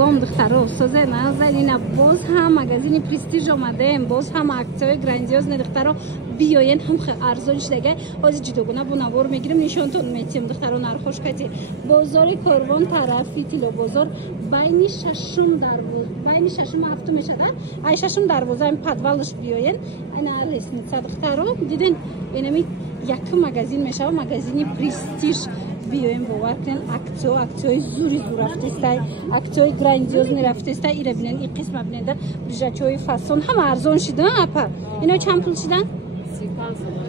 салом духтаро соза назалина боз ҳам магазини престиж омадем боз ҳам аксияҳои грандиозни духтаро биёен ҳам арзон шудага ҳозир ҷудогуна бу навор мегирем нишонтон метиҳем духтаро нархош кати бозори Корвон тарафи Тило бозор байни шашум ҳафтум мешавад ай шашум дарвоза ин подвалш биёен ина лестница духтаро диден инами якум магазин мешавад магазини престиж биёем бовар кунен аксияҳои зури зур рафтестай аксияҳои грандиозни рафтестай ира бинен и қисма бинеда брижачҳои фасон ҳама арзон шидан апа ино чанд пул шидан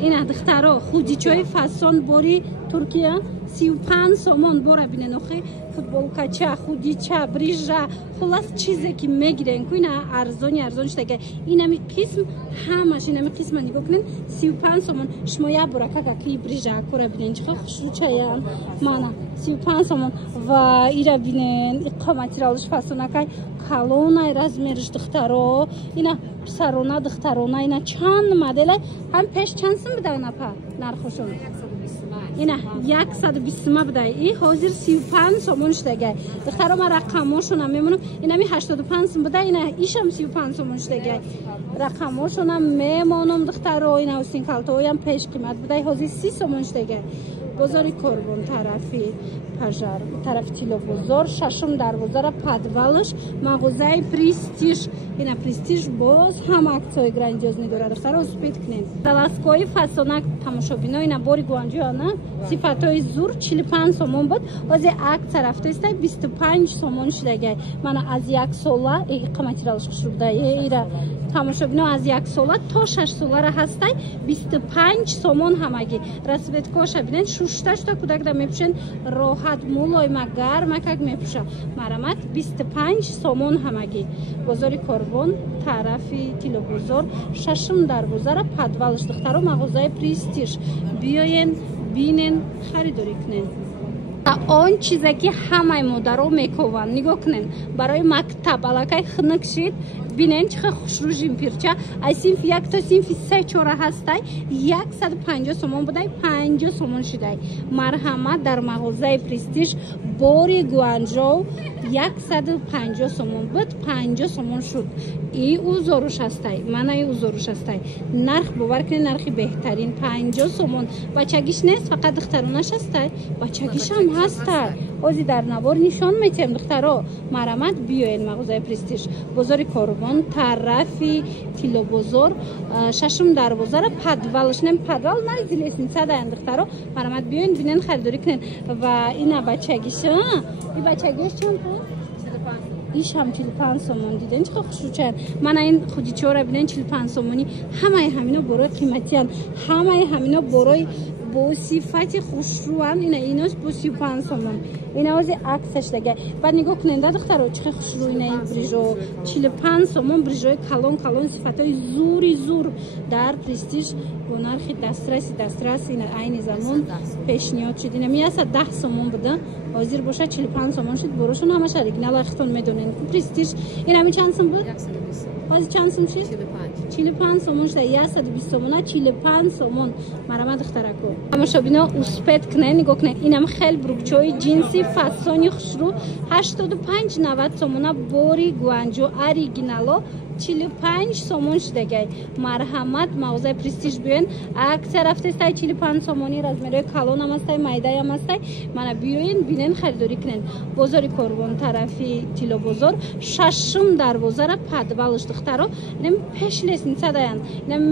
ина духтаро худичҳои фасон бори Туркия 35 сомон бора бинен охи футболкача худича брижа хулас чизе ки мегирен ку ина арзон шудага инами қисм ҳамаш инами қисма нигоҳ кунен 35 сомон шумо як бурака ки брижа кора бинен чихо хушручаян мана 35 сомон ва ира бинен иқо материалш фасонакай калонай размерш духтаро ина писарона духтарона ина чанд моделай ҳам пеш чанд сум будан апа нархошон ина 120 сум будай и ҳозир 35 сомон шудагай духтаро ма рақамошона мемонам инами 85 сум будай ина ишам 35 сомон шудагай рақамошона мемонам духтаро ина устин калтоям пеш қимат будай ҳозир 30 сомон шудагай бозори Корвон тарафи пажар тарафи Тило бозор шашум дарвозара подвалш мағозаи престиж ина престиж боз ҳам аксияҳои грандиозни дорад духтаро успед кунед даласкои фасонак тамошобино ина бори гуанҷоана сифатҳои зур 45 сомон буд ҳозир аксия рафтестай 25 сомон шудагай мана аз як сола материалш хушрӯ будай ира тамошобино аз як сола то 6 солара ҳастай 25 сомон ҳамагӣ расветкоша бинен шушта кудакда мепӯшен роҳат мулоима гарма как мепӯша марамат 25 сомон ҳамагӣ бозори Корвон тарафи Тило бозор шашум дарвозара подвалш духтаро мағозаи престиж биёен бинен харидорӣ кунен он чизе ки ҳамаи модаро мекованд нигоҳ кунен барои мактаб аллакай хунук шид бинен чиха хушрӯ жимпирча ай синфи як то синфи 3-4 ҳастай 150 сомон будай 50 сомон шидай марҳамат дар мағозаи престиж бори гуанҷов 150 сомон буд 50 сомон шуд и узоруш ҳастай манаи узоруш ҳастай нарх бовар кунед нархи беҳтарин 50 сомон бачагиш нест фақат духтаронаш ҳастай бачагишам ҳастай ҳозир дар навор нишон метиҳем духтаро марҳамат биёед мағозаи престиж бозори Корвон тарафи Тило бозор шашум дарвозара подвалш нем подвал нази лестница даян духтаро марҳамат биёед бинен харидорӣ кунед ва ина бачагиш и бачагиш чанд пул ишам 45 сомон диден чихо хушрӯчаян мана ин худичора бинен 45 сомони ҳамаи ҳамино борои қиматиян ҳамаи ҳамино борои бо сифати хушрӯан ина инос бо 35 сомон ина ҳозир аксия шудагай баъд нигоҳ куненда духтаро чихо хушрӯ ина ин брижо 45 сомон брижои калон сифатҳои зури зур дар престиж бо нархи дастрас ина айни замон пешниҳод шуд ина мияса 10 сомон буда ҳозир боша 45 сомон шуд борошон ҳамаш оригинала хитон медонен престиж инами чанд сум буд ҳозир чанд сум шуд 45 сомон шуда 120 сомона 45 сомон марҳамат духтарако тамошобино успед кунед нигоҳ кунед инам хел брукчои ҷинси фасони хушрӯ 85-90 сомона бори гуанҷо оригинало 45 сомон шудагай марҳамат мағозаи престиж биёен аксия рафтестай 45 сомони размерои калонам ҳастай майдаям ҳастай мана биёен бинен харидорӣ кунен бозори Корвон тарафи Тило бозор шашум дарвозара подвалш духтаро инам пеш лестница даян инам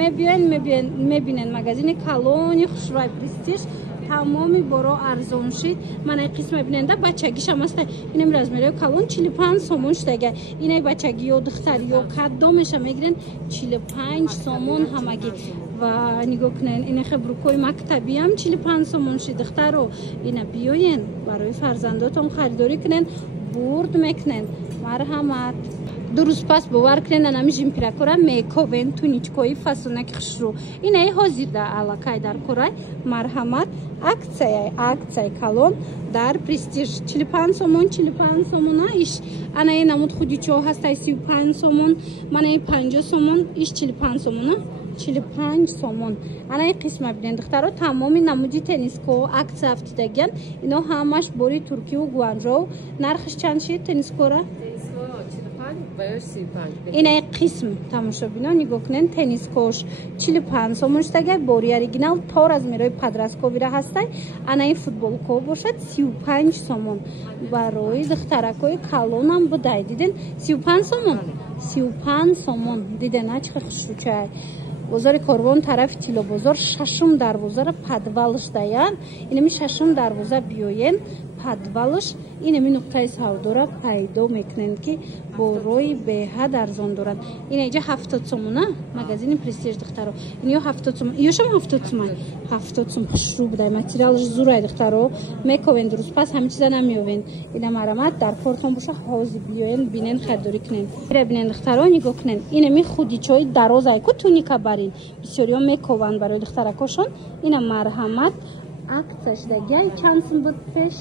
мебинен магазини калони хушрӯи престиж тамоми боро арзон шид мана қисма биненда бачагишам ҳастай инам размерои калон 45 сомон шудагай инай бачаги ё духтари ё кадомеша мегирен 45 сомон ҳамагӣ ва нигоҳ кунен инахе брукои мактабиам 45 сомон шид духтаро ина биёен барои фарзандотон харидорӣ кунен бурд мекунен марҳамат дуруст пас бовар кунен анами жимпиракора мековен туничкои фасонаки хушрӯ инаи ҳозир да аллакай дар корай марҳамат аксияи калон дар престиж 45 сомона иш анаи намуд худичо ҳастай 35 сомон манаи 50 сомон иш 45 сомона 45 сомон анаи қисма бинен духтаро тамоми намуди тенниско аксия афтидагиян ино ҳамаш бори туркию гуанҷов нархиш чанд шид теннискора این قسم تماشابینا نگاه کنن تنیس کوش 45 سومون شده باری اوریجینال تار از میرای پدرسکوی را هسته انا این فوتبال کو باشد 35 سومون برای دخترکای کالون هم بوده دیدن 35 سومون 35 سومون دیدن نه چه خوشروچه بازار کاروان طرف تیلو بازار ششم دروازه را پدوالش داین اینمی ششم دروازه بیاین پدوالش اینمی نقطه سودا را پیدا میکنن که بروی به حد ارزان دارن این اینجا 70 سومونه مغازین پرستیژ دخترو اینو 70 سوم یوشم 70 سوم 70 سوم خوشرو بوده ماتریالش زورای دخترو میکوین درست پس همه چیزا نمیوین اینا مرامت در پورتون باشه حوزه بیاین بینن خریداری کنن ببینن دخترو نگاه کنن اینمی خودی چای درازای کو تونیکا برین بسیاریا میکوون برای دخترکاشون اینا مرحمت акцияш дагай чанд сум буд пеш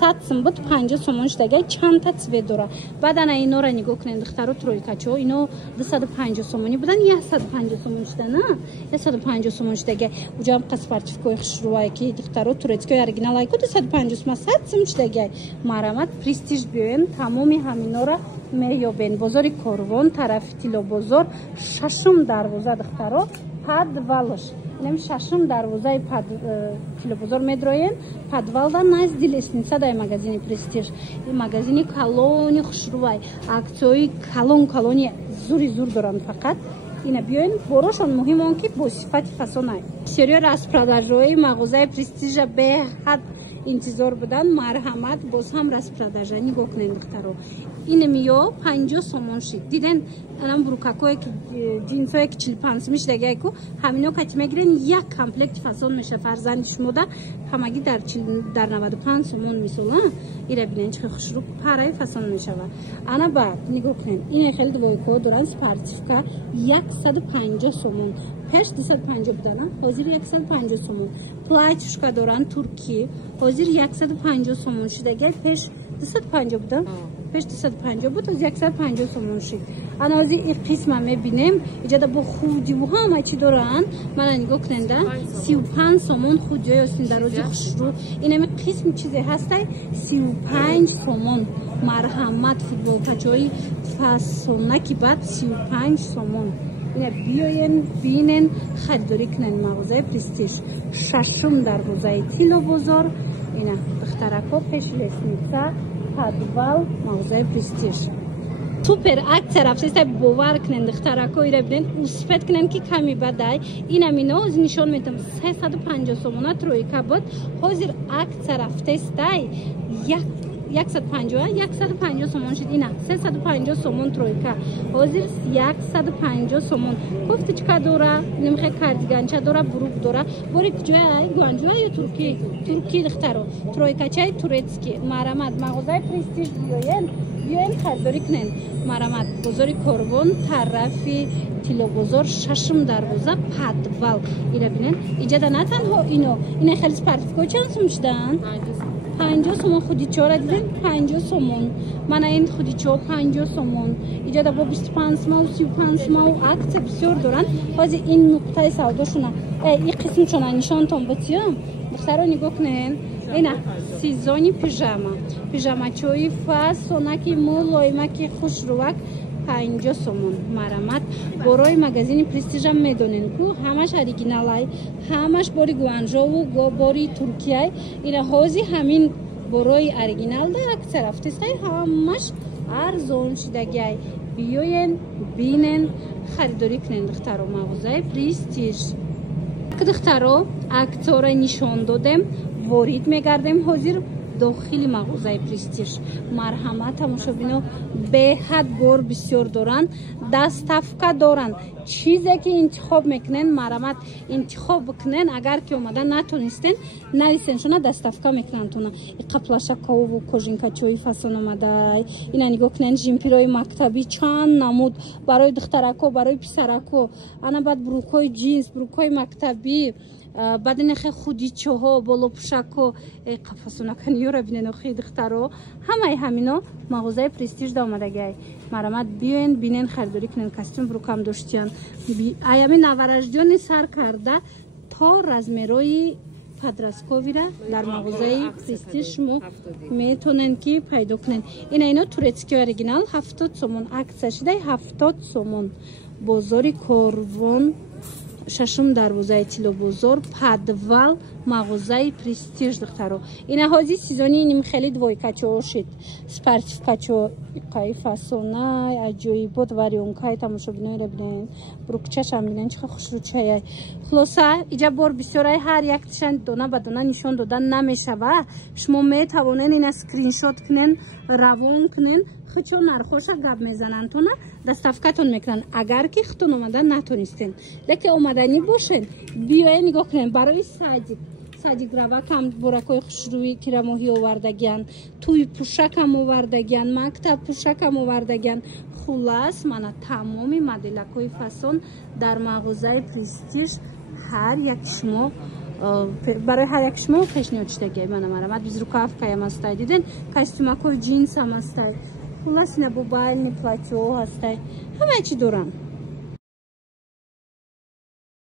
100 сум буд 50 сумонш дагай чанд та цвет дора баъд ана инора нигоҳ кунед духтаро тройкачо ино 250 сумони будан 150 сумон шуда на 150 сумон шудагай уҷам қаспартивкои хушрувай ки духтаро турецкои оригиналай ку 250 сум 100 сум шудагай марамат престиж биёен тамоми ҳаминора меёбен бозори корвон тарафи тило бозор шашум дарвоза духтаро подвалш нем шашум дарвозаи телебозор медроен подвалда назди лестница дай магазини престиж и магазини калони хушрувай аксиёи калони зури зур доранд фақат ина биёен борошон муҳим он ки бо сифати фасонай бисёриё распродажаҳои мағозаи престижа беҳад интизор будан марҳамат боз ҳам распродажа нигоҳ кунед духтаро инамиё 50 сомон шид диден анам буркакое ки джинсое ки 45 сомиш дагай ку ҳамино кати мегирен як комплекти фасон меша фарзанди шумода ҳамагӣ дар 95 сомон мисола ира бинен чӣ хушрӯ параи фасон мешава ана баъд нигоҳ кунед ин хеле двойко доран спортивка 150 сомон пеш 250 будана ҳозир 150 сомон платьюшка доран турки ҳозир 150 сомон шудагай пеш 250 буда пеш 250 буд аз 150 сомон шид ана ҳозир ин қисма мебинем иҷода бо худиву ҳама чӣ доран мана нигоҳ куненда 35 сомон худиёи осиндарози хушрӯ инами қисми чизе ҳастай 35 сомон марҳамат футболкачои фасонаки бад 35 сомон ина биёен бинен харидорӣ кунен мағозаи престиж шашум дарвозаи тило бозор ина духтарако пеши лестница подвал мағозаи престиж супер акция рафтаистай бовар кунен духтарако ира бинен успет кунен ки ками бадай инамино ози нишон метам 350 сомона тройка буд ҳозир акция рафтаистай 150 сомон шид ина 350 сомон тройка ҳозир 150 сомон кофточка дора немхе кардиганча дора бурук дора бори ҷоя гуанҷоя ё турки духтаро тройкачаи турецки марамат мағозаи престиж биёен харидорӣ кунен марамат бозори корвон тарафи тилобозор шашум дарвоза подвал ира бинен иҷада на танҳо ина хеле спортивкои чанд сум шудаанд 50 сомон худичора диден 50 сомон мана ин худичо 50 сомон иҷода бо 25 сомон 35 сомон акция бисёр доранд ҳозир ин нуқтаи савдошуна ин қисмшона нишонтон бутиём духтаро нигоҳ кунен ина сезони пижамачои фасонаки мулоимаки хушрувак 50 сомон марамат борои магазини престижа медонен ку ҳамаш оригиналай ҳамаш бори гуанжову бори туркияй ина ҳози ҳамин борои оригинал да акция рафтистай ҳамаш арзон шудагай биёен бинен харидорӣ кунен духтаро мағозаи престиж духтаро акциёро нишон додем ворид мегардем ҳозир дохили мағозаи престиж марҳамат тамошобино беҳад бор бисёр доранд даставка доранд чизе ки интихоб мекунен марамат интихоб кунен агар ки омада натонистен нависеншона даставка мекунантуна қаплашакову кожинкачои фасон омадай ина нигоҳ кунен жимпирои мактаби чанд намуд барои духтарако барои писарако ана баъд бурукҳои джинс бурукҳои мактабӣ бадинехе худичоҳо болопушако қафасонаканиёра биненохи духтаро ҳамаи ҳамино мағозаи престиж да омадагай марамат биёен бинен харидорӣ кунен костюм бурукам доштиян аями навараждиёни сар карда то размерои подростковира дар мағозаи Prestige шумо метонен ки пайдо кунен. Ино турецки оригинал 70 сомон, акция шудаи 70 сомон. Бозори Корвон, шашум дарвозаи Тилобозор, подвал мағозаи Prestige духтаро. Ина ҳозир сезони ним хели двойкачо шид. Спортивкачо қай фасонай аҷоибот варионкай тамошобиноиро бинен. Бурукчашам бинен чиха хушручаяй. Хулоса иҷа бор бисёрай ҳар яктишан дона ба дона нишон додан намешава. Шумо метавонен ина скриншот кунен, равон кунен, хичо нархоша гап мезананд тона доставкатон мекунанд. Агар ки хитон омадан натонистен, леки омадани бошен, биёен нигоҳ кунен барои садик равакам буракои хушрӯи тирамоҳӣ овардагиян, туи пӯшакам овардагиян, мактаб пӯшакам овардагиян. Хулас мана тамоми моделакои фасон дар мағозаи Prestige ҳар яки шумо барои ҳар яки шумо пешниҳод шудагиай. Мана марамад безрукавкаям ҳастай, диден костюмакои джинсам ҳастай, хулас ина бубайлни платьё ҳастай, ҳама чӣ дорам.